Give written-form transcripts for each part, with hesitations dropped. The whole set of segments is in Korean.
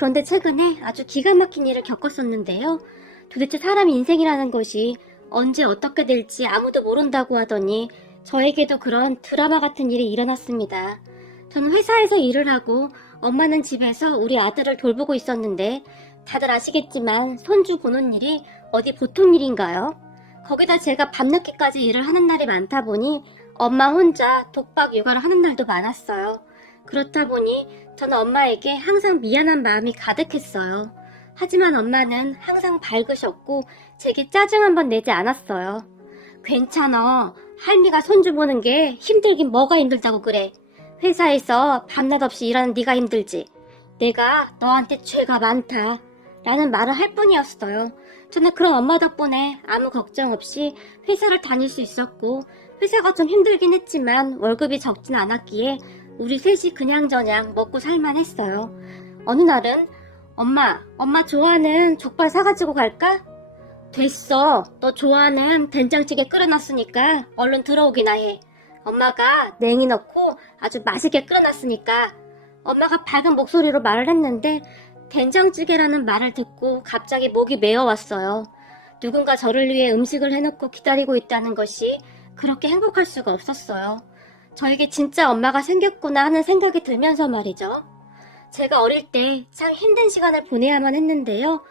그런데 최근에 아주 기가 막힌 일을 겪었었는데요. 도대체 사람 인생이라는 것이 언제 어떻게 될지 아무도 모른다고 하더니 저에게도 그런 드라마 같은 일이 일어났습니다. 저는 회사에서 일을 하고 엄마는 집에서 우리 아들을 돌보고 있었는데 다들 아시겠지만 손주 보는 일이 어디 보통 일인가요? 거기다 제가 밤늦게까지 일을 하는 날이 많다 보니 엄마 혼자 독박 육아를 하는 날도 많았어요. 그렇다 보니 저는 엄마에게 항상 미안한 마음이 가득했어요. 하지만 엄마는 항상 밝으셨고 제게 짜증 한 번 내지 않았어요. 괜찮아. 할미가 손주 보는 게 힘들긴 뭐가 힘들다고 그래. 회사에서 밤낮 없이 일하는 네가 힘들지. 내가 너한테 죄가 많다. 라는 말을 할 뿐이었어요. 저는 그런 엄마 덕분에 아무 걱정 없이 회사를 다닐 수 있었고 회사가 좀 힘들긴 했지만 월급이 적진 않았기에 우리 셋이 그냥저냥 먹고 살만 했어요. 어느 날은 엄마 좋아하는 족발 사가지고 갈까? 됐어. 너 좋아하는 된장찌개 끓여놨으니까 얼른 들어오기나 해. 엄마가 냉이 넣고 아주 맛있게 끓여놨으니까. 엄마가 밝은 목소리로 말을 했는데 된장찌개라는 말을 듣고 갑자기 목이 메어왔어요. 누군가 저를 위해 음식을 해놓고 기다리고 있다는 것이 그렇게 행복할 수가 없었어요. 저에게 진짜 엄마가 생겼구나 하는 생각이 들면서 말이죠. 제가 어릴 때 참 힘든 시간을 보내야만 했는데요.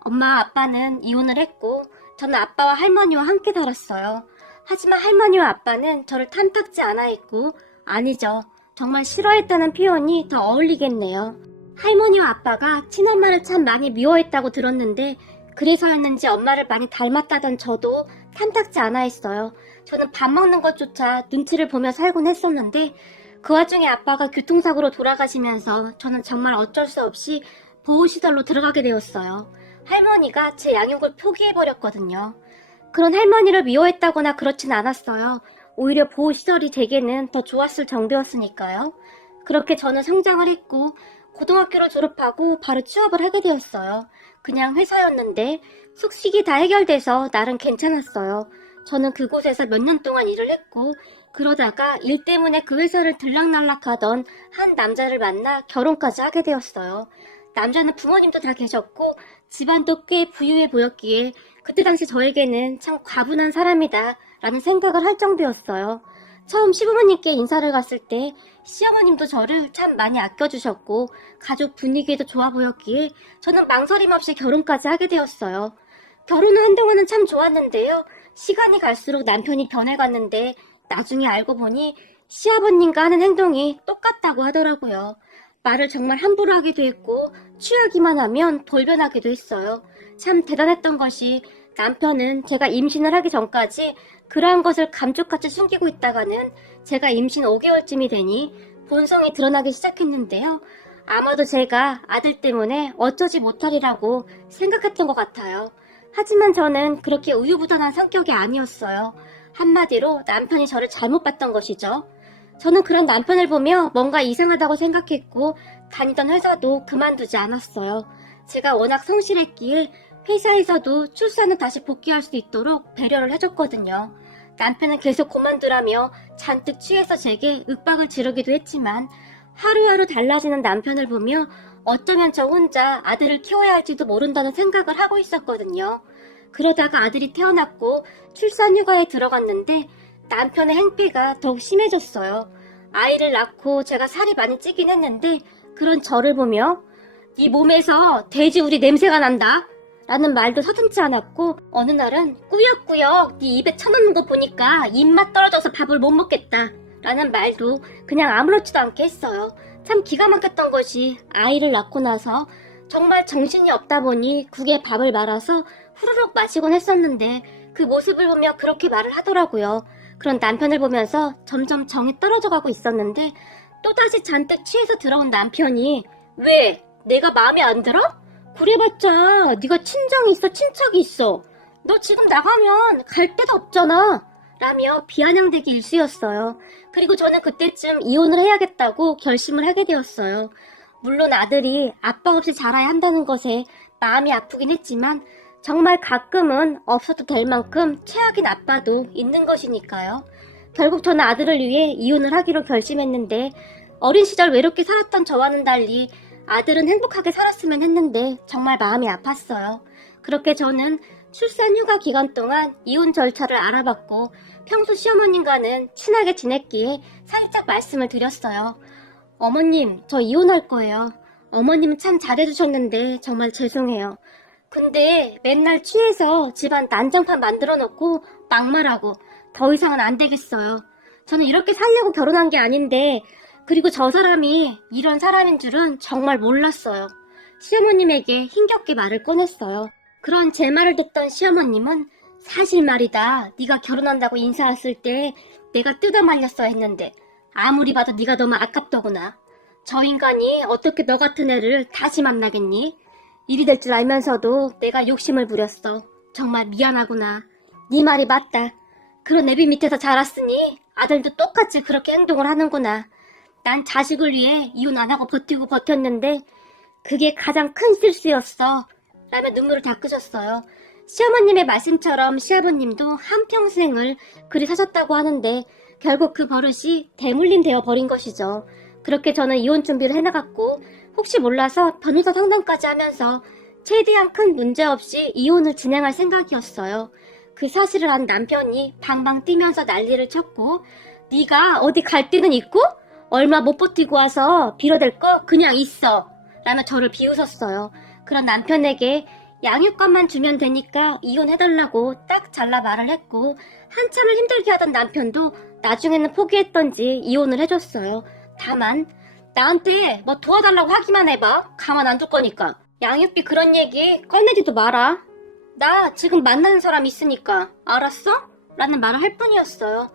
엄마 아빠는 이혼을 했고 저는 아빠와 할머니와 함께 살았어요. 하지만 할머니와 아빠는 저를 탐탁지 않아 했고 아니죠. 정말 싫어했다는 표현이 더 어울리겠네요. 할머니와 아빠가 친엄마를 참 많이 미워했다고 들었는데 그래서였는지 엄마를 많이 닮았다던 저도 탐탁지 않아 했어요. 저는 밥 먹는 것조차 눈치를 보며 살곤 했었는데 그 와중에 아빠가 교통사고로 돌아가시면서 저는 정말 어쩔 수 없이 보호시설로 들어가게 되었어요. 할머니가 제 양육을 포기해버렸거든요. 그런 할머니를 미워했다거나 그렇진 않았어요. 오히려 보호시설이 제게는 더 좋았을 정도였으니까요. 그렇게 저는 성장을 했고 고등학교를 졸업하고 바로 취업을 하게 되었어요. 그냥 회사였는데 숙식이 다 해결돼서 나름 괜찮았어요. 저는 그곳에서 몇 년 동안 일을 했고 그러다가 일 때문에 그 회사를 들락날락하던 한 남자를 만나 결혼까지 하게 되었어요. 남자는 부모님도 다 계셨고 집안도 꽤 부유해 보였기에 그때 당시 저에게는 참 과분한 사람이다 라는 생각을 할 정도였어요. 처음 시부모님께 인사를 갔을 때 시어머님도 저를 참 많이 아껴주셨고 가족 분위기도 좋아 보였기에 저는 망설임 없이 결혼까지 하게 되었어요. 결혼을 한동안은 참 좋았는데요. 시간이 갈수록 남편이 변해갔는데 나중에 알고 보니 시아버님과 하는 행동이 똑같다고 하더라고요. 말을 정말 함부로 하기도 했고 취하기만 하면 돌변하기도 했어요. 참 대단했던 것이 남편은 제가 임신을 하기 전까지 그러한 것을 감쪽같이 숨기고 있다가는 제가 임신 5개월쯤이 되니 본성이 드러나기 시작했는데요. 아마도 제가 아들 때문에 어쩌지 못하리라고 생각했던 것 같아요. 하지만 저는 그렇게 우유부단한 성격이 아니었어요. 한마디로 남편이 저를 잘못 봤던 것이죠. 저는 그런 남편을 보며 뭔가 이상하다고 생각했고 다니던 회사도 그만두지 않았어요. 제가 워낙 성실했기에 회사에서도 출산 후 다시 복귀할 수 있도록 배려를 해줬거든요. 남편은 계속 그만두라며 잔뜩 취해서 제게 윽박을 지르기도 했지만 하루하루 달라지는 남편을 보며 어쩌면 저 혼자 아들을 키워야 할지도 모른다는 생각을 하고 있었거든요. 그러다가 아들이 태어났고 출산 휴가에 들어갔는데 남편의 행패가 더욱 심해졌어요. 아이를 낳고 제가 살이 많이 찌긴 했는데 그런 저를 보며 네 몸에서 돼지우리 냄새가 난다 라는 말도 서슴지 않았고 어느 날은 꾸역꾸역 네 입에 쳐넣는 거 보니까 입맛 떨어져서 밥을 못 먹겠다 라는 말도 그냥 아무렇지도 않게 했어요. 참 기가 막혔던 것이 아이를 낳고 나서 정말 정신이 없다 보니 국에 밥을 말아서 후루룩 마시곤 했었는데 그 모습을 보며 그렇게 말을 하더라고요. 그런 남편을 보면서 점점 정이 떨어져 가고 있었는데 또다시 잔뜩 취해서 들어온 남편이 왜? 내가 마음에 안 들어? 그래봤자 네가 친정이 있어 친척이 있어. 너 지금 나가면 갈 데도 없잖아. 라며 비아냥대기 일쑤였어요. 그리고 저는 그때쯤 이혼을 해야겠다고 결심을 하게 되었어요. 물론 아들이 아빠 없이 자라야 한다는 것에 마음이 아프긴 했지만 정말 가끔은 없어도 될 만큼 최악인 아빠도 있는 것이니까요. 결국 저는 아들을 위해 이혼을 하기로 결심했는데 어린 시절 외롭게 살았던 저와는 달리 아들은 행복하게 살았으면 했는데 정말 마음이 아팠어요. 그렇게 저는 출산 휴가 기간 동안 이혼 절차를 알아봤고 평소 시어머님과는 친하게 지냈기에 살짝 말씀을 드렸어요. 어머님, 저 이혼할 거예요. 어머님은 참 잘해주셨는데 정말 죄송해요. 근데 맨날 취해서 집안 난장판 만들어 놓고 막말하고 더 이상은 안 되겠어요. 저는 이렇게 살려고 결혼한 게 아닌데 그리고 저 사람이 이런 사람인 줄은 정말 몰랐어요. 시어머님에게 힘겹게 말을 꺼냈어요. 그런 제 말을 듣던 시어머님은 사실 말이다. 네가 결혼한다고 인사 왔을 때 내가 뜯어말렸어야 했는데 아무리 봐도 네가 너무 아깝더구나. 저 인간이 어떻게 너 같은 애를 다시 만나겠니? 일이 될 줄 알면서도 내가 욕심을 부렸어. 정말 미안하구나. 네 말이 맞다. 그런 애비 밑에서 자랐으니 아들도 똑같이 그렇게 행동을 하는구나. 난 자식을 위해 이혼 안 하고 버티고 버텼는데 그게 가장 큰 실수였어. 라며 눈물을 닦으셨어요. 시어머님의 말씀처럼 시아버님도 한평생을 그리 사셨다고 하는데 결국 그 버릇이 대물림 되어 버린 것이죠. 그렇게 저는 이혼 준비를 해나갔고 혹시 몰라서 변호사 상담까지 하면서 최대한 큰 문제 없이 이혼을 진행할 생각이었어요. 그 사실을 안 남편이 방방 뛰면서 난리를 쳤고 네가 어디 갈 데는 있고 얼마 못 버티고 와서 빌어댈 거 그냥 있어 라며 저를 비웃었어요. 그런 남편에게 양육권만 주면 되니까 이혼해달라고 딱 잘라 말을 했고 한참을 힘들게 하던 남편도 나중에는 포기했던지 이혼을 해줬어요. 다만 나한테 뭐 도와달라고 하기만 해봐. 가만 안 둘 거니까. 양육비 그런 얘기 꺼내지도 마라. 나 지금 만나는 사람 있으니까 알았어? 라는 말을 할 뿐이었어요.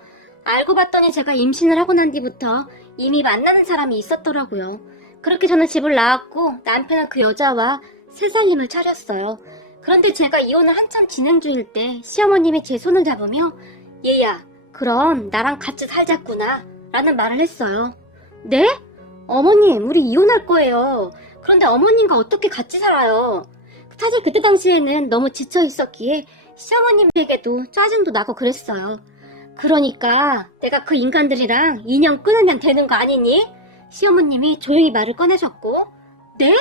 알고 봤더니 제가 임신을 하고 난 뒤부터 이미 만나는 사람이 있었더라고요. 그렇게 저는 집을 나왔고 남편은 그 여자와 새 살림을 차렸어요. 그런데 제가 이혼을 한참 진행 중일 때 시어머님이 제 손을 잡으며 얘야, 그럼 나랑 같이 살자꾸나 라는 말을 했어요. 네? 어머님, 우리 이혼할 거예요. 그런데 어머님과 어떻게 같이 살아요? 사실 그때 당시에는 너무 지쳐 있었기에 시어머님에게도 짜증도 나고 그랬어요. 그러니까 내가 그 인간들이랑 인연 끊으면 되는 거 아니니? 시어머님이 조용히 말을 꺼내셨고 네?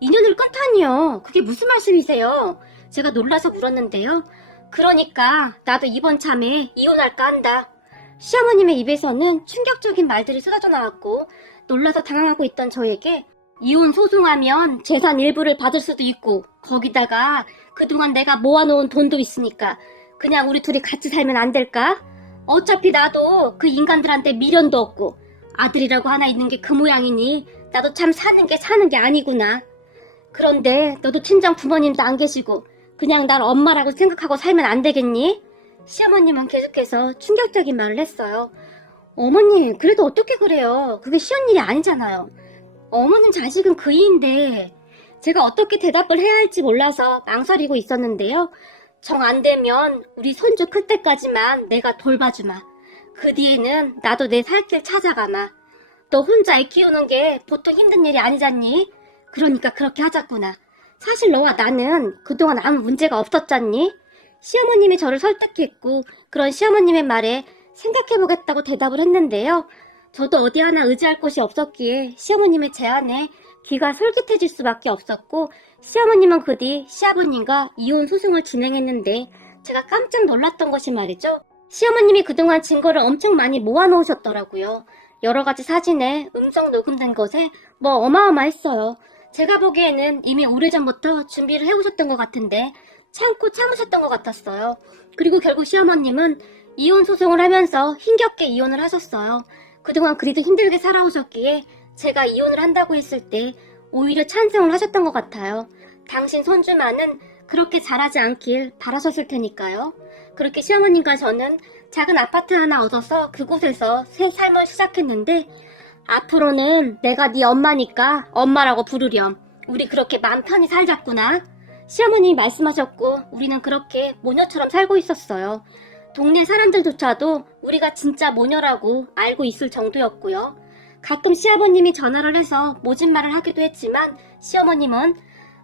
인연을 끊다니요. 그게 무슨 말씀이세요? 제가 놀라서 물었는데요. 그러니까 나도 이번 참에 이혼할까 한다. 시어머님의 입에서는 충격적인 말들이 쏟아져 나왔고 놀라서 당황하고 있던 저에게 이혼 소송하면 재산 일부를 받을 수도 있고 거기다가 그동안 내가 모아놓은 돈도 있으니까 그냥 우리 둘이 같이 살면 안 될까? 어차피 나도 그 인간들한테 미련도 없고 아들이라고 하나 있는 게 그 모양이니 나도 참 사는 게 아니구나. 그런데 너도 친정 부모님도 안 계시고 그냥 날 엄마라고 생각하고 살면 안 되겠니? 시어머님은 계속해서 충격적인 말을 했어요. 어머님, 그래도 어떻게 그래요? 그게 쉬운 일이 아니잖아요. 어머님 자식은 그이인데 제가 어떻게 대답을 해야 할지 몰라서 망설이고 있었는데요. 정 안 되면 우리 손주 클 때까지만 내가 돌봐주마. 그 뒤에는 나도 내 살 길 찾아가마. 너 혼자 애 키우는 게 보통 힘든 일이 아니잖니? 그러니까 그렇게 하자꾸나. 사실 너와 나는 그동안 아무 문제가 없었잖니? 시어머님이 저를 설득했고 그런 시어머님의 말에 생각해보겠다고 대답을 했는데요. 저도 어디 하나 의지할 곳이 없었기에 시어머님의 제안에 귀가 솔깃해질 수밖에 없었고 시어머님은 그 뒤 시아버님과 이혼 소송을 진행했는데 제가 깜짝 놀랐던 것이 말이죠. 시어머님이 그동안 증거를 엄청 많이 모아놓으셨더라고요. 여러 가지 사진에 음성 녹음된 것에 뭐 어마어마했어요. 제가 보기에는 이미 오래전부터 준비를 해오셨던 것 같은데 참고 참으셨던 것 같았어요. 그리고 결국 시어머님은 이혼 소송을 하면서 힘겹게 이혼을 하셨어요. 그동안 그리도 힘들게 살아오셨기에 제가 이혼을 한다고 했을 때 오히려 찬성을 하셨던 것 같아요. 당신 손주만은 그렇게 잘하지 않길 바라셨을 테니까요. 그렇게 시어머님과 저는 작은 아파트 하나 얻어서 그곳에서 새 삶을 시작했는데 앞으로는 내가 네 엄마니까 엄마라고 부르렴. 우리 그렇게 맘 편히 살자꾸나. 시어머님이 말씀하셨고 우리는 그렇게 모녀처럼 살고 있었어요. 동네 사람들조차도 우리가 진짜 모녀라고 알고 있을 정도였고요. 가끔 시아버님이 전화를 해서 모진 말을 하기도 했지만 시어머님은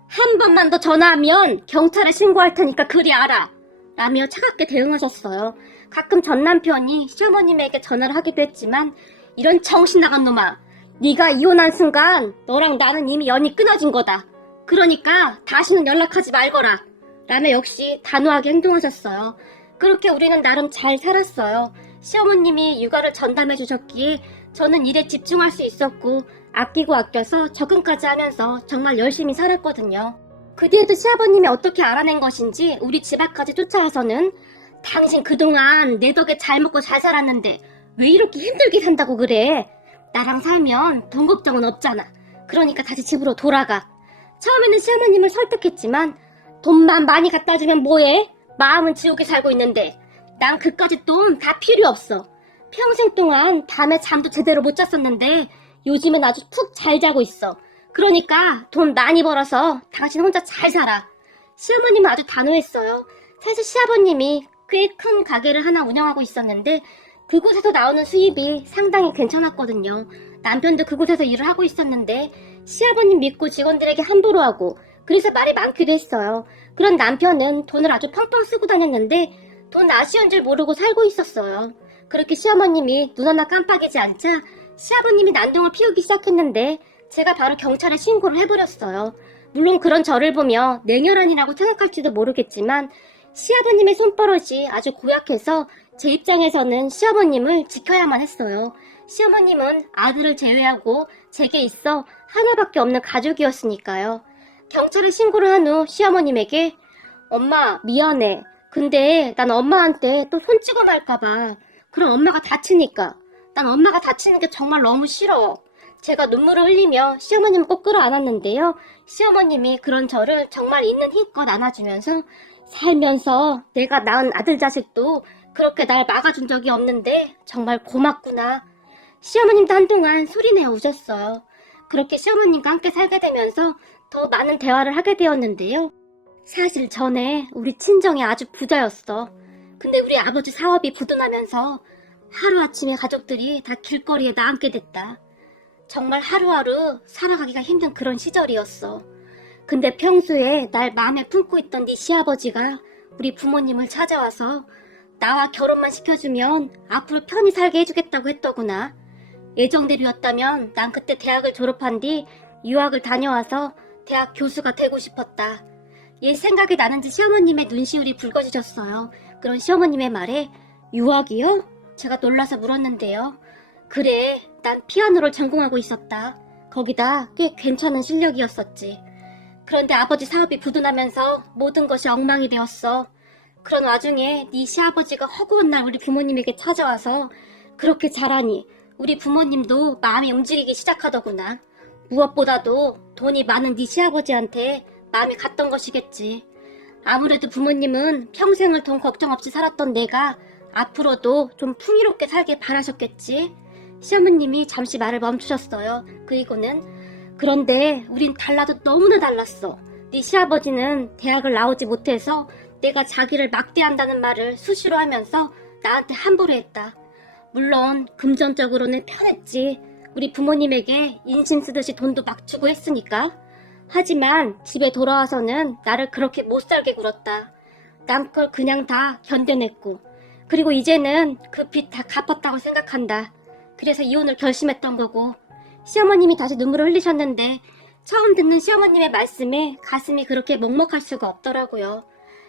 한 번만 더 전화하면 경찰에 신고할 테니까 그리 알아 라며 차갑게 대응하셨어요. 가끔 전 남편이 시어머님에게 전화를 하기도 했지만 이런 정신 나간 놈아, 네가 이혼한 순간 너랑 나는 이미 연이 끊어진 거다. 그러니까 다시는 연락하지 말거라. 라며 역시 단호하게 행동하셨어요. 그렇게 우리는 나름 잘 살았어요. 시어머님이 육아를 전담해 주셨기에 저는 일에 집중할 수 있었고 아끼고 아껴서 적응까지 하면서 정말 열심히 살았거든요. 그 뒤에도 시아버님이 어떻게 알아낸 것인지 우리 집 앞까지 쫓아와서는 당신 그동안 내 덕에 잘 먹고 잘 살았는데 왜 이렇게 힘들게 산다고 그래? 나랑 살면 돈 걱정은 없잖아. 그러니까 다시 집으로 돌아가. 처음에는 시어머님을 설득했지만 돈만 많이 갖다 주면 뭐해? 마음은 지옥에 살고 있는데 난 그까짓 돈 다 필요 없어. 평생 동안 밤에 잠도 제대로 못 잤었는데 요즘은 아주 푹 잘 자고 있어. 그러니까 돈 많이 벌어서 당신 혼자 잘 살아. 시어머님은 아주 단호했어요. 사실 시아버님이 꽤 큰 가게를 하나 운영하고 있었는데 그곳에서 나오는 수입이 상당히 괜찮았거든요. 남편도 그곳에서 일을 하고 있었는데 시아버님 믿고 직원들에게 함부로 하고 그래서 말이 많기도 했어요. 그런 남편은 돈을 아주 펑펑 쓰고 다녔는데 돈 아쉬운 줄 모르고 살고 있었어요. 그렇게 시어머님이 눈 하나 깜빡이지 않자 시아버님이 난동을 피우기 시작했는데 제가 바로 경찰에 신고를 해버렸어요. 물론 그런 저를 보며 냉혈한이라고 생각할지도 모르겠지만 시아버님의 손버릇이 아주 고약해서 제 입장에서는 시아버님을 지켜야만 했어요. 시어머님은 아들을 제외하고 제게 있어 하나밖에 없는 가족이었으니까요. 경찰에 신고를 한 후 시어머님에게 엄마 미안해. 근데 난 엄마한테 또 손 찍어 말까봐. 그럼 엄마가 다치니까. 난 엄마가 다치는 게 정말 너무 싫어. 제가 눈물을 흘리며 시어머님을 꼭 끌어안았는데요. 시어머님이 그런 저를 정말 있는 힘껏 안아주면서 살면서 내가 낳은 아들 자식도 그렇게 날 막아준 적이 없는데 정말 고맙구나. 시어머님도 한동안 소리내어 우셨어요. 그렇게 시어머님과 함께 살게 되면서 더 많은 대화를 하게 되었는데요. 사실 전에 우리 친정이 아주 부자였어. 근데 우리 아버지 사업이 부도나면서 하루아침에 가족들이 다 길거리에 나앉게 됐다. 정말 하루하루 살아가기가 힘든 그런 시절이었어. 근데 평소에 날 마음에 품고 있던 네 시아버지가 우리 부모님을 찾아와서 나와 결혼만 시켜주면 앞으로 편히 살게 해주겠다고 했더구나. 예정대로였다면 난 그때 대학을 졸업한 뒤 유학을 다녀와서 대학 교수가 되고 싶었다. 옛 생각이 나는지 시어머님의 눈시울이 붉어지셨어요. 그런 시어머님의 말에 유학이요? 제가 놀라서 물었는데요. 그래, 난 피아노를 전공하고 있었다. 거기다 꽤 괜찮은 실력이었었지. 그런데 아버지 사업이 부도나면서 모든 것이 엉망이 되었어. 그런 와중에 네 시아버지가 허구한 날 우리 부모님에게 찾아와서 그렇게 잘하니 우리 부모님도 마음이 움직이기 시작하더구나. 무엇보다도 돈이 많은 네 시아버지한테 마음이 갔던 것이겠지. 아무래도 부모님은 평생을 돈 걱정 없이 살았던 내가 앞으로도 좀 풍요롭게 살길 바라셨겠지. 시어머님이 잠시 말을 멈추셨어요. 그리고는 그런데 우린 달라도 너무나 달랐어. 네 시아버지는 대학을 나오지 못해서 내가 자기를 막대한다는 말을 수시로 하면서 나한테 함부로 했다. 물론 금전적으로는 편했지. 우리 부모님에게 인심 쓰듯이 돈도 막 주고 했으니까. 하지만 집에 돌아와서는 나를 그렇게 못살게 굴었다. 난 그걸 그냥 다 견뎌냈고 그리고 이제는 그 빚 다 갚았다고 생각한다. 그래서 이혼을 결심했던 거고. 시어머님이 다시 눈물을 흘리셨는데 처음 듣는 시어머님의 말씀에 가슴이 그렇게 먹먹할 수가 없더라고요.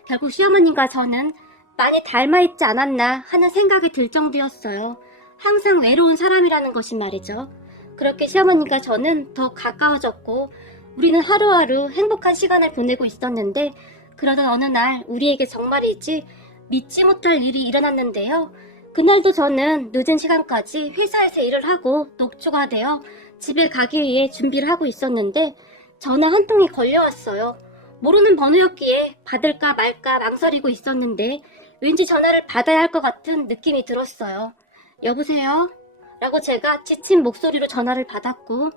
결국 시어머님과 저는 많이 닮아있지 않았나 하는 생각이 들 정도였어요. 항상 외로운 사람이라는 것이 말이죠. 그렇게 시어머님과 저는 더 가까워졌고 우리는 하루하루 행복한 시간을 보내고 있었는데 그러던 어느 날 우리에게 정말이지 믿지 못할 일이 일어났는데요. 그날도 저는 늦은 시간까지 회사에서 일을 하고 녹초가 되어 집에 가기 위해 준비를 하고 있었는데 전화 한 통이 걸려왔어요. 모르는 번호였기에 받을까 말까 망설이고 있었는데 왠지 전화를 받아야 할 것 같은 느낌이 들었어요. 여보세요? 라고 제가 지친 목소리로 전화를 받았고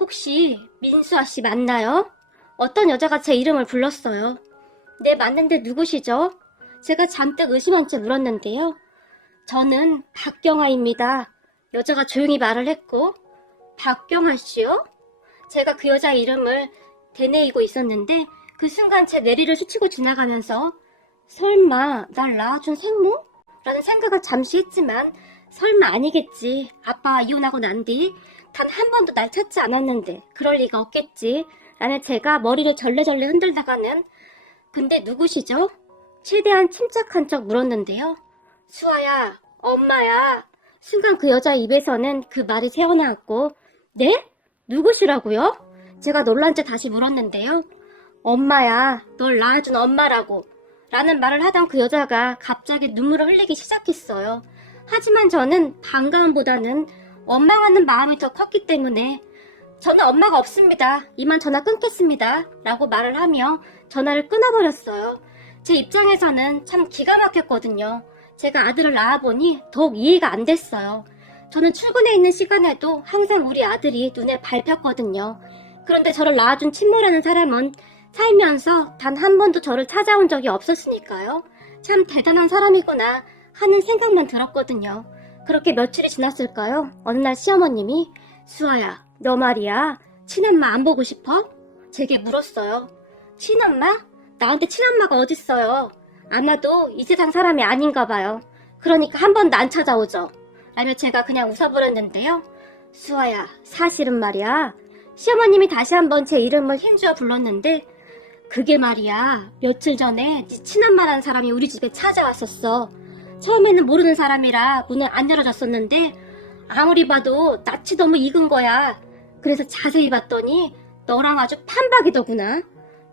혹시 민수아 씨 맞나요? 어떤 여자가 제 이름을 불렀어요. 네, 맞는데 누구시죠? 제가 잔뜩 의심한 채 물었는데요. 저는 박경아입니다. 여자가 조용히 말을 했고 박경아 씨요? 제가 그 여자 이름을 되뇌이고 있었는데 그 순간 제 내리를 스치고 지나가면서 설마 날 낳아준 생모? 라는 생각을 잠시 했지만 설마 아니겠지. 아빠와 이혼하고 난 뒤 단 한 번도 날 찾지 않았는데 그럴 리가 없겠지. 라며 제가 머리를 절레절레 흔들다가는 근데 누구시죠? 최대한 침착한 척 물었는데요. 수아야, 엄마야. 순간 그 여자 입에서는 그 말이 새어나왔고 네? 누구시라고요? 제가 놀란 채 다시 물었는데요. 엄마야, 널 낳아준 엄마라고. 라는 말을 하던 그 여자가 갑자기 눈물을 흘리기 시작했어요. 하지만 저는 반가움보다는 원망하는 마음이 더 컸기 때문에 저는 엄마가 없습니다. 이만 전화 끊겠습니다. 라고 말을 하며 전화를 끊어버렸어요. 제 입장에서는 참 기가 막혔거든요. 제가 아들을 낳아보니 더욱 이해가 안 됐어요. 저는 출근해 있는 시간에도 항상 우리 아들이 눈에 밟혔거든요. 그런데 저를 낳아준 친모라는 사람은 살면서 단 한 번도 저를 찾아온 적이 없었으니까요. 참 대단한 사람이구나 하는 생각만 들었거든요. 그렇게 며칠이 지났을까요? 어느 날 시어머님이 수아야, 너 말이야 친엄마 안 보고 싶어? 제게 물었어요. 친엄마? 나한테 친엄마가 어딨어요. 아마도 이 세상 사람이 아닌가 봐요. 그러니까 한 번도 안 찾아오죠. 라며 제가 그냥 웃어버렸는데요. 수아야, 사실은 말이야. 시어머님이 다시 한번 제 이름을 힘주어 불렀는데 그게 말이야. 며칠 전에 네 친엄마라는 사람이 우리 집에 찾아왔었어. 처음에는 모르는 사람이라 문을 안 열어줬었는데 아무리 봐도 낯이 너무 익은 거야. 그래서 자세히 봤더니 너랑 아주 판박이더구나.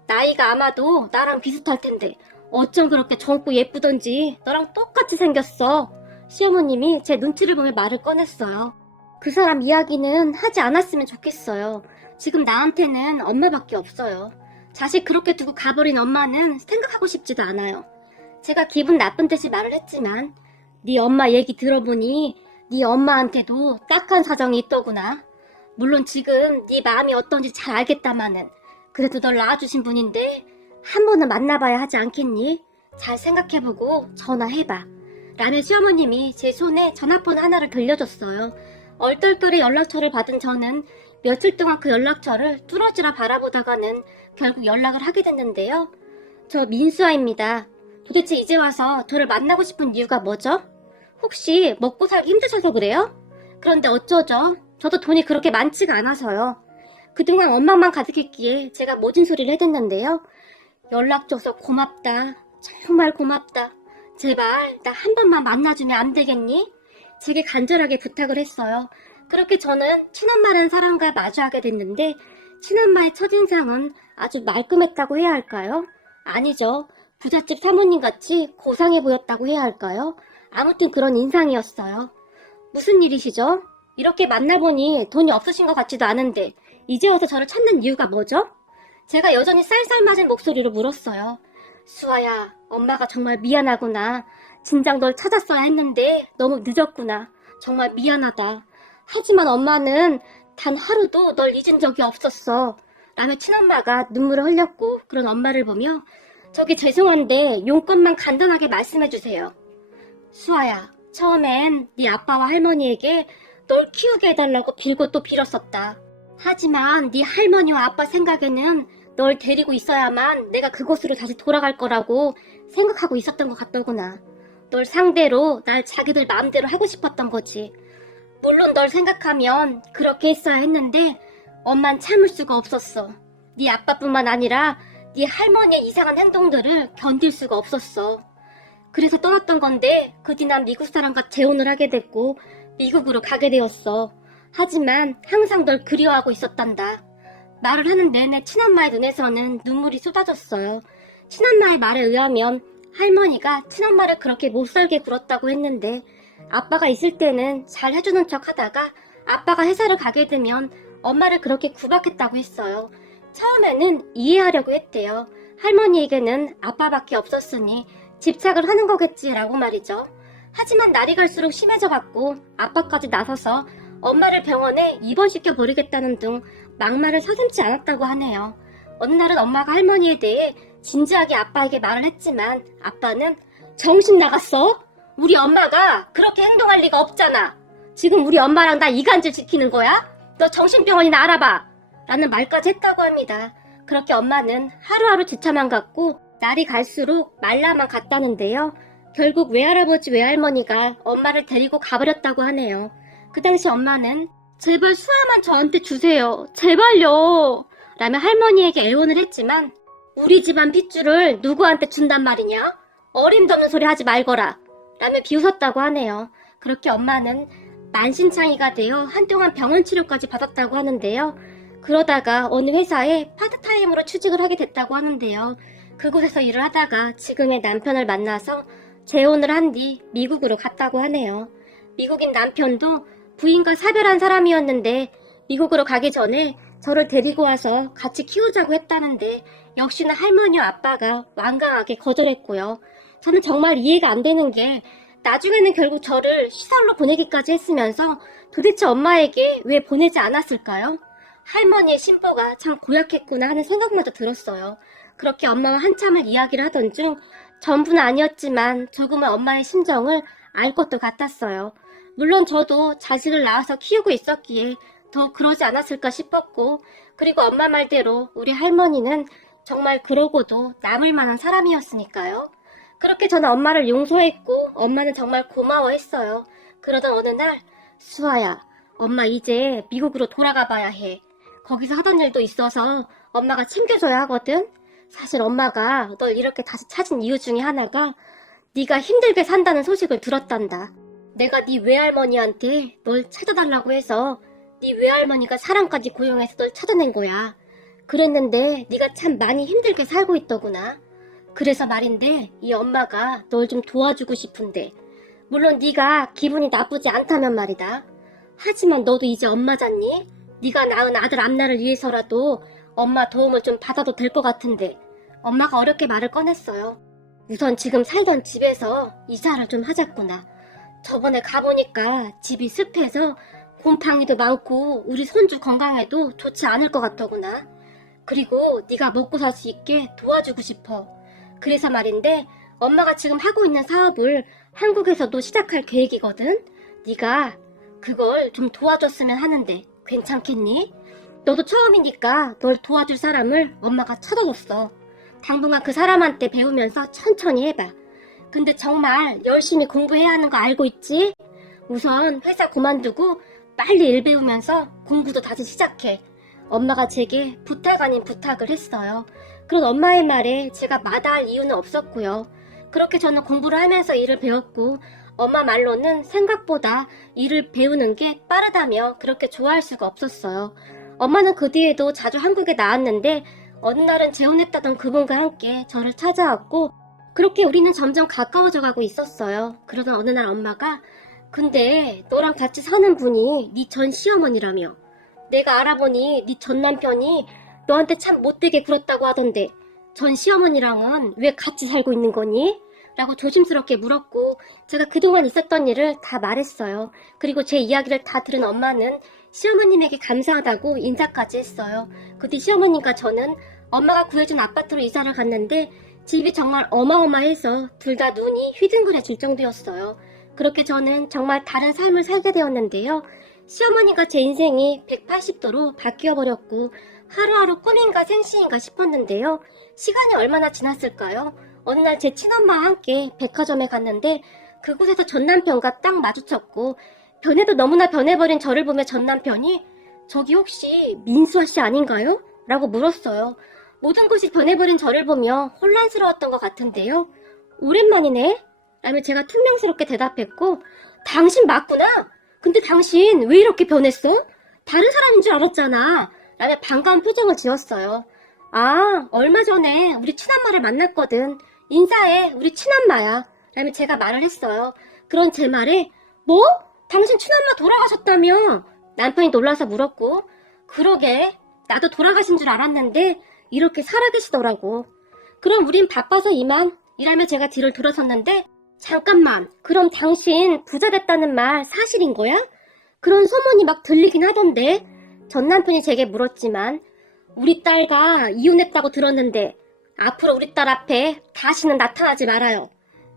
나이가 아마도 나랑 비슷할 텐데 어쩜 그렇게 젊고 예쁘던지 너랑 똑같이 생겼어. 시어머님이 제 눈치를 보며 말을 꺼냈어요. 그 사람 이야기는 하지 않았으면 좋겠어요. 지금 나한테는 엄마밖에 없어요. 자식 그렇게 두고 가버린 엄마는 생각하고 싶지도 않아요. 제가 기분 나쁜 듯이 말을 했지만 네 엄마 얘기 들어보니 네 엄마한테도 딱한 사정이 있더구나. 물론 지금 네 마음이 어떤지 잘 알겠다마는 그래도 널 낳아주신 분인데 한 번은 만나봐야 하지 않겠니? 잘 생각해보고 전화해봐. 라며 시어머님이 제 손에 전화폰 하나를 들려줬어요. 얼떨결에 연락처를 받은 저는 며칠 동안 그 연락처를 뚫어지라 바라보다가는 결국 연락을 하게 됐는데요. 저 민수아입니다. 도대체 이제 와서 저를 만나고 싶은 이유가 뭐죠? 혹시 먹고 살기 힘드셔서 그래요? 그런데 어쩌죠? 저도 돈이 그렇게 많지가 않아서요. 그동안 원망만 가득했기에 제가 모진 소리를 해댔는데요. 연락 줘서 고맙다. 정말 고맙다. 제발 나 한 번만 만나주면 안 되겠니? 제게 간절하게 부탁을 했어요. 그렇게 저는 친엄마라는 사람과 마주하게 됐는데 친엄마의 첫인상은 아주 말끔했다고 해야 할까요? 아니죠. 부잣집 사모님같이 고상해 보였다고 해야 할까요? 아무튼 그런 인상이었어요. 무슨 일이시죠? 이렇게 만나보니 돈이 없으신 것 같지도 않은데 이제 와서 저를 찾는 이유가 뭐죠? 제가 여전히 쌀쌀맞은 목소리로 물었어요. 수아야, 엄마가 정말 미안하구나. 진작 널 찾았어야 했는데 너무 늦었구나. 정말 미안하다. 하지만 엄마는 단 하루도 널 잊은 적이 없었어. 라며 친엄마가 눈물을 흘렸고 그런 엄마를 보며 저기 죄송한데 용건만 간단하게 말씀해주세요. 수아야, 처음엔 네 아빠와 할머니에게 널 키우게 해달라고 빌고 또 빌었었다. 하지만 네 할머니와 아빠 생각에는 널 데리고 있어야만 내가 그곳으로 다시 돌아갈 거라고 생각하고 있었던 것 같더구나. 널 상대로 날 자기들 마음대로 하고 싶었던 거지. 물론 널 생각하면 그렇게 했어야 했는데 엄만 참을 수가 없었어. 네 아빠뿐만 아니라 네 할머니의 이상한 행동들을 견딜 수가 없었어. 그래서 떠났던 건데 그 뒤 난 미국 사람과 재혼을 하게 됐고 미국으로 가게 되었어. 하지만 항상 널 그리워하고 있었단다. 말을 하는 내내 친엄마의 눈에서는 눈물이 쏟아졌어요. 친엄마의 말에 의하면 할머니가 친엄마를 그렇게 못살게 굴었다고 했는데 아빠가 있을 때는 잘 해주는 척 하다가 아빠가 회사를 가게 되면 엄마를 그렇게 구박했다고 했어요. 처음에는 이해하려고 했대요. 할머니에게는 아빠밖에 없었으니 집착을 하는 거겠지라고 말이죠. 하지만 날이 갈수록 심해져갔고 아빠까지 나서서 엄마를 병원에 입원시켜 버리겠다는 등 막말을 서슴지 않았다고 하네요. 어느 날은 엄마가 할머니에 대해 진지하게 아빠에게 말을 했지만 아빠는 정신 나갔어? 우리 엄마가 그렇게 행동할 리가 없잖아. 지금 우리 엄마랑 나 이간질 지키는 거야? 너 정신병원이나 알아봐. 라는 말까지 했다고 합니다. 그렇게 엄마는 하루하루 지쳐만 갔고 날이 갈수록 말라만 갔다는데요. 결국 외할아버지 외할머니가 엄마를 데리고 가버렸다고 하네요. 그 당시 엄마는 제발 수아만 저한테 주세요. 제발요. 라며 할머니에게 애원을 했지만 우리 집안 핏줄을 누구한테 준단 말이냐? 어림도 없는 소리 하지 말거라. 라며 비웃었다고 하네요. 그렇게 엄마는 만신창이가 되어 한동안 병원 치료까지 받았다고 하는데요. 그러다가 어느 회사에 파트타임으로 취직을 하게 됐다고 하는데요. 그곳에서 일을 하다가 지금의 남편을 만나서 재혼을 한 뒤 미국으로 갔다고 하네요. 미국인 남편도 부인과 사별한 사람이었는데 미국으로 가기 전에 저를 데리고 와서 같이 키우자고 했다는데 역시나 할머니와 아빠가 완강하게 거절했고요. 저는 정말 이해가 안 되는 게 나중에는 결국 저를 시설로 보내기까지 했으면서 도대체 엄마에게 왜 보내지 않았을까요? 할머니의 심보가 참 고약했구나 하는 생각마저 들었어요. 그렇게 엄마와 한참을 이야기를 하던 중 전부는 아니었지만 조금은 엄마의 심정을 알 것도 같았어요. 물론 저도 자식을 낳아서 키우고 있었기에 더 그러지 않았을까 싶었고, 그리고 엄마 말대로 우리 할머니는 정말 그러고도 남을 만한 사람이었으니까요. 그렇게 저는 엄마를 용서했고 엄마는 정말 고마워했어요. 그러던 어느 날 수아야, 엄마 이제 미국으로 돌아가 봐야 해. 거기서 하던 일도 있어서 엄마가 챙겨줘야 하거든. 사실 엄마가 널 이렇게 다시 찾은 이유 중에 하나가 네가 힘들게 산다는 소식을 들었단다. 내가 네 외할머니한테 널 찾아달라고 해서 네 외할머니가 사람까지 고용해서 널 찾아낸 거야. 그랬는데 네가 참 많이 힘들게 살고 있더구나. 그래서 말인데 이 엄마가 널 좀 도와주고 싶은데, 물론 네가 기분이 나쁘지 않다면 말이다. 하지만 너도 이제 엄마잖니? 네가 낳은 아들 앞날을 위해서라도 엄마 도움을 좀 받아도 될 것 같은데. 엄마가 어렵게 말을 꺼냈어요. 우선 지금 살던 집에서 이사를 좀 하자꾸나. 저번에 가보니까 집이 습해서 곰팡이도 많고 우리 손주 건강에도 좋지 않을 것 같더구나. 그리고 네가 먹고 살 수 있게 도와주고 싶어. 그래서 말인데 엄마가 지금 하고 있는 사업을 한국에서도 시작할 계획이거든. 네가 그걸 좀 도와줬으면 하는데 괜찮겠니? 너도 처음이니까 널 도와줄 사람을 엄마가 찾아줬어. 당분간 그 사람한테 배우면서 천천히 해봐. 근데 정말 열심히 공부해야 하는 거 알고 있지? 우선 회사 그만두고 빨리 일 배우면서 공부도 다시 시작해. 엄마가 제게 부탁 아닌 부탁을 했어요. 그런 엄마의 말에 제가 마다할 이유는 없었고요. 그렇게 저는 공부를 하면서 일을 배웠고 엄마 말로는 생각보다 일을 배우는 게 빠르다며 그렇게 좋아할 수가 없었어요. 엄마는 그 뒤에도 자주 한국에 나왔는데 어느 날은 재혼했다던 그분과 함께 저를 찾아왔고 그렇게 우리는 점점 가까워져 가고 있었어요. 그러던 어느 날 엄마가 근데 너랑 같이 사는 분이 네 전 시어머니라며. 내가 알아보니 네 전 남편이 너한테 참 못되게 굴었다고 하던데 전 시어머니랑은 왜 같이 살고 있는 거니? 라고 조심스럽게 물었고 제가 그동안 있었던 일을 다 말했어요. 그리고 제 이야기를 다 들은 엄마는 시어머님에게 감사하다고 인사까지 했어요. 그 뒤 시어머님과 저는 엄마가 구해준 아파트로 이사를 갔는데 집이 정말 어마어마해서 둘 다 눈이 휘둥그레질 정도였어요. 그렇게 저는 정말 다른 삶을 살게 되었는데요. 시어머니가 제 인생이 180도로 바뀌어버렸고 하루하루 꿈인가 생시인가 싶었는데요. 시간이 얼마나 지났을까요? 어느 날 제 친엄마와 함께 백화점에 갔는데 그곳에서 전 남편과 딱 마주쳤고 변해도 너무나 변해버린 저를 보며 전 남편이 저기 혹시 민수아 씨 아닌가요? 라고 물었어요. 모든 것이 변해버린 저를 보며 혼란스러웠던 것 같은데요. 오랜만이네? 라며 제가 퉁명스럽게 대답했고 당신 맞구나? 근데 당신 왜 이렇게 변했어? 다른 사람인 줄 알았잖아. 라며 반가운 표정을 지었어요. 아, 얼마 전에 우리 친엄마를 만났거든. 인사해, 우리 친엄마야. 라며 제가 말을 했어요. 그런 제 말에 뭐? 당신 친엄마 돌아가셨다며? 남편이 놀라서 물었고 그러게, 나도 돌아가신 줄 알았는데 이렇게 살아계시더라고. 그럼 우린 바빠서 이만. 이라며 제가 뒤를 돌아섰는데 잠깐만, 그럼 당신 부자 됐다는 말 사실인 거야? 그런 소문이 막 들리긴 하던데. 전 남편이 제게 물었지만 우리 딸과 이혼했다고 들었는데 앞으로 우리 딸 앞에 다시는 나타나지 말아요.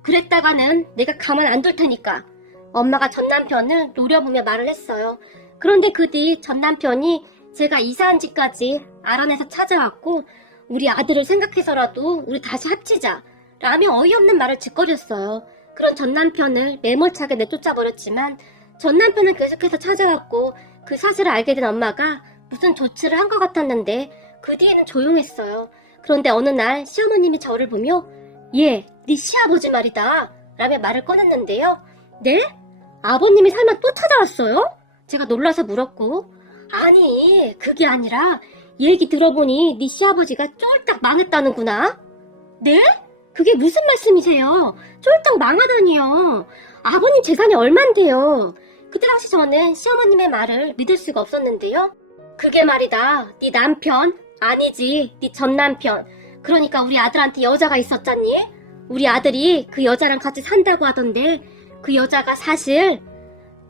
그랬다가는 내가 가만 안 둘 테니까. 엄마가 전 남편을 노려보며 말을 했어요. 그런데 그 뒤 전 남편이 제가 이사한 집까지 알아내서 찾아왔고 우리 아들을 생각해서라도 우리 다시 합치자 라며 어이없는 말을 짓거렸어요. 그런 전 남편을 매몰차게 내쫓아버렸지만 전 남편은 계속해서 찾아왔고 그 사실을 알게 된 엄마가 무슨 조치를 한 것 같았는데 그 뒤에는 조용했어요. 그런데 어느 날 시어머님이 저를 보며 얘, 네 시아버지 말이다 라며 말을 꺼냈는데요. 네? 아버님이 설마 또 찾아왔어요? 제가 놀라서 물었고 아니 그게 아니라 얘기 들어보니 네 시아버지가 쫄딱 망했다는구나. 네? 그게 무슨 말씀이세요? 쫄딱 망하다니요. 아버님 재산이 얼만데요. 그때 당시 저는 시어머님의 말을 믿을 수가 없었는데요. 그게 말이다. 네 남편 아니지 네 전남편. 그러니까 우리 아들한테 여자가 있었잖니? 우리 아들이 그 여자랑 같이 산다고 하던데 그 여자가 사실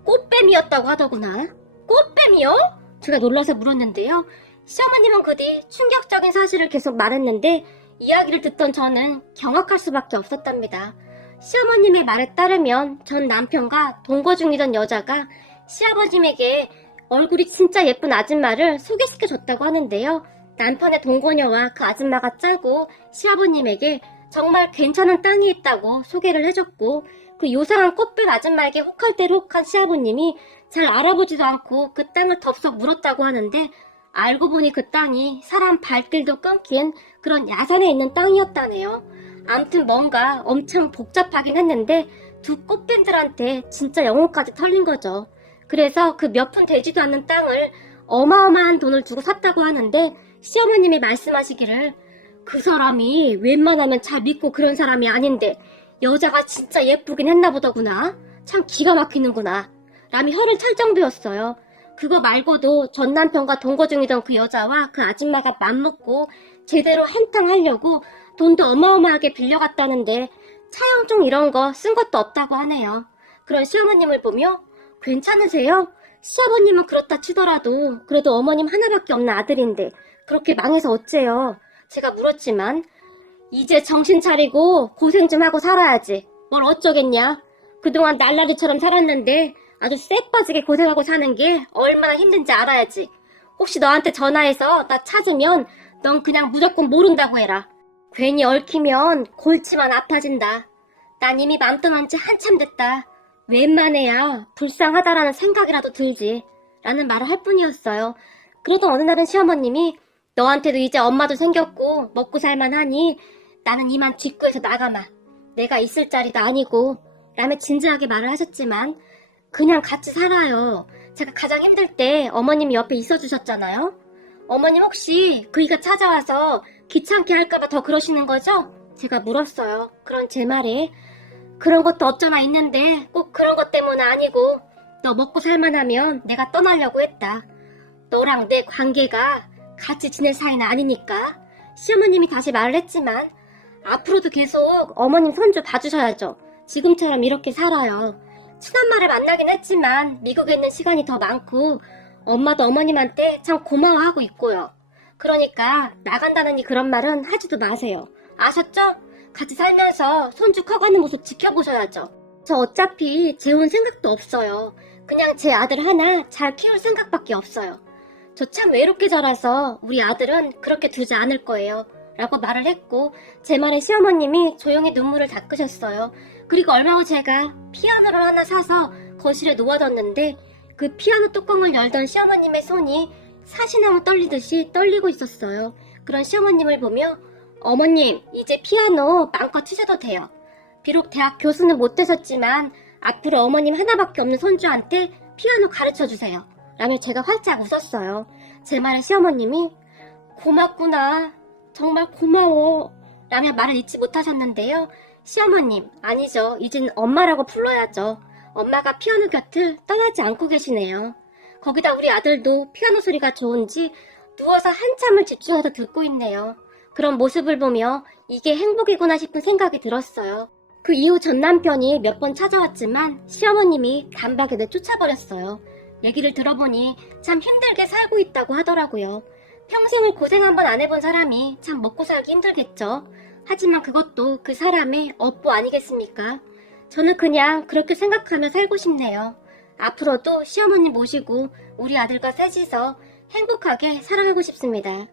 꽃뱀이었다고 하더구나. 꽃뱀이요? 제가 놀라서 물었는데요. 시어머님은 그 뒤 충격적인 사실을 계속 말했는데 이야기를 듣던 저는 경악할 수밖에 없었답니다. 시어머님의 말에 따르면 전 남편과 동거 중이던 여자가 시아버님에게 얼굴이 진짜 예쁜 아줌마를 소개시켜줬다고 하는데요. 남편의 동거녀와 그 아줌마가 짜고 시아버님에게 정말 괜찮은 땅이 있다고 소개를 해줬고 그 요상한 꽃뱀 아줌마에게 혹할 대로 혹한 시아버님이 잘 알아보지도 않고 그 땅을 덥석 물었다고 하는데 알고 보니 그 땅이 사람 발길도 끊긴 그런 야산에 있는 땅이었다네요. 암튼 뭔가 엄청 복잡하긴 했는데 두 꽃뱀들한테 진짜 영혼까지 털린 거죠. 그래서 그 몇 푼 되지도 않는 땅을 어마어마한 돈을 주고 샀다고 하는데 시어머님이 말씀하시기를 그 사람이 웬만하면 잘 믿고 그런 사람이 아닌데 여자가 진짜 예쁘긴 했나 보더구나. 참 기가 막히는구나. 라며 혀를 찰 정도였어요. 그거 말고도 전 남편과 동거 중이던 그 여자와 그 아줌마가 맘먹고 제대로 한탕하려고 돈도 어마어마하게 빌려갔다는데 차용증 이런 거 쓴 것도 없다고 하네요. 그런 시어머님을 보며 괜찮으세요? 시아버님은 그렇다 치더라도 그래도 어머님 하나밖에 없는 아들인데 그렇게 망해서 어째요? 제가 물었지만 이제 정신 차리고 고생 좀 하고 살아야지. 뭘 어쩌겠냐? 그동안 날라리처럼 살았는데 아주 쎄빠지게 고생하고 사는 게 얼마나 힘든지 알아야지. 혹시 너한테 전화해서 나 찾으면 넌 그냥 무조건 모른다고 해라. 괜히 얽히면 골치만 아파진다. 난 이미 맘 떠난 지 한참 됐다. 웬만해야 불쌍하다라는 생각이라도 들지. 라는 말을 할 뿐이었어요. 그러던 어느 날은 시어머님이 너한테도 이제 엄마도 생겼고 먹고 살만하니 나는 이만 직구해서 나가마. 내가 있을 자리도 아니고 라며 진지하게 말을 하셨지만 그냥 같이 살아요. 제가 가장 힘들 때 어머님이 옆에 있어주셨잖아요. 어머님 혹시 그이가 찾아와서 귀찮게 할까봐 더 그러시는 거죠? 제가 물었어요. 그런 제 말에 그런 것도 어쩌나 있는데 꼭 그런 것 때문은 아니고 너 먹고 살만하면 내가 떠나려고 했다. 너랑 내 관계가 같이 지낼 사이는 아니니까. 시어머님이 다시 말을 했지만 앞으로도 계속 어머님 손주 봐주셔야죠. 지금처럼 이렇게 살아요. 친엄마를 만나긴 했지만 미국에 있는 시간이 더 많고 엄마도 어머님한테 참 고마워하고 있고요. 그러니까 나간다느니 그런 말은 하지도 마세요. 아셨죠? 같이 살면서 손주 커가는 모습 지켜보셔야죠. 저 어차피 재혼 생각도 없어요. 그냥 제 아들 하나 잘 키울 생각밖에 없어요. 저 참 외롭게 자라서 우리 아들은 그렇게 두지 않을 거예요. 라고 말을 했고 제 말에 시어머님이 조용히 눈물을 닦으셨어요. 그리고 얼마 후 제가 피아노를 하나 사서 거실에 놓아뒀는데 그 피아노 뚜껑을 열던 시어머님의 손이 사시나무 떨리듯이 떨리고 있었어요. 그런 시어머님을 보며 어머님 이제 피아노 마음껏 치셔도 돼요. 비록 대학 교수는 못 되셨지만 앞으로 어머님 하나밖에 없는 손주한테 피아노 가르쳐주세요. 라며 제가 활짝 웃었어요. 제 말에 시어머님이 고맙구나. 정말 고마워. 라며 말을 잊지 못하셨는데요. 시어머님, 아니죠. 이젠 엄마라고 불러야죠. 엄마가 피아노 곁을 떠나지 않고 계시네요. 거기다 우리 아들도 피아노 소리가 좋은지 누워서 한참을 집중해서 듣고 있네요. 그런 모습을 보며 이게 행복이구나 싶은 생각이 들었어요. 그 이후 전 남편이 몇 번 찾아왔지만 시어머님이 단박에 내쫓아버렸어요. 얘기를 들어보니 참 힘들게 살고 있다고 하더라고요. 평생을 고생 한번 안 해본 사람이 참 먹고 살기 힘들겠죠. 하지만 그것도 그 사람의 업보 아니겠습니까? 저는 그냥 그렇게 생각하며 살고 싶네요. 앞으로도 시어머님 모시고 우리 아들과 셋이서 행복하게 살아가고 싶습니다.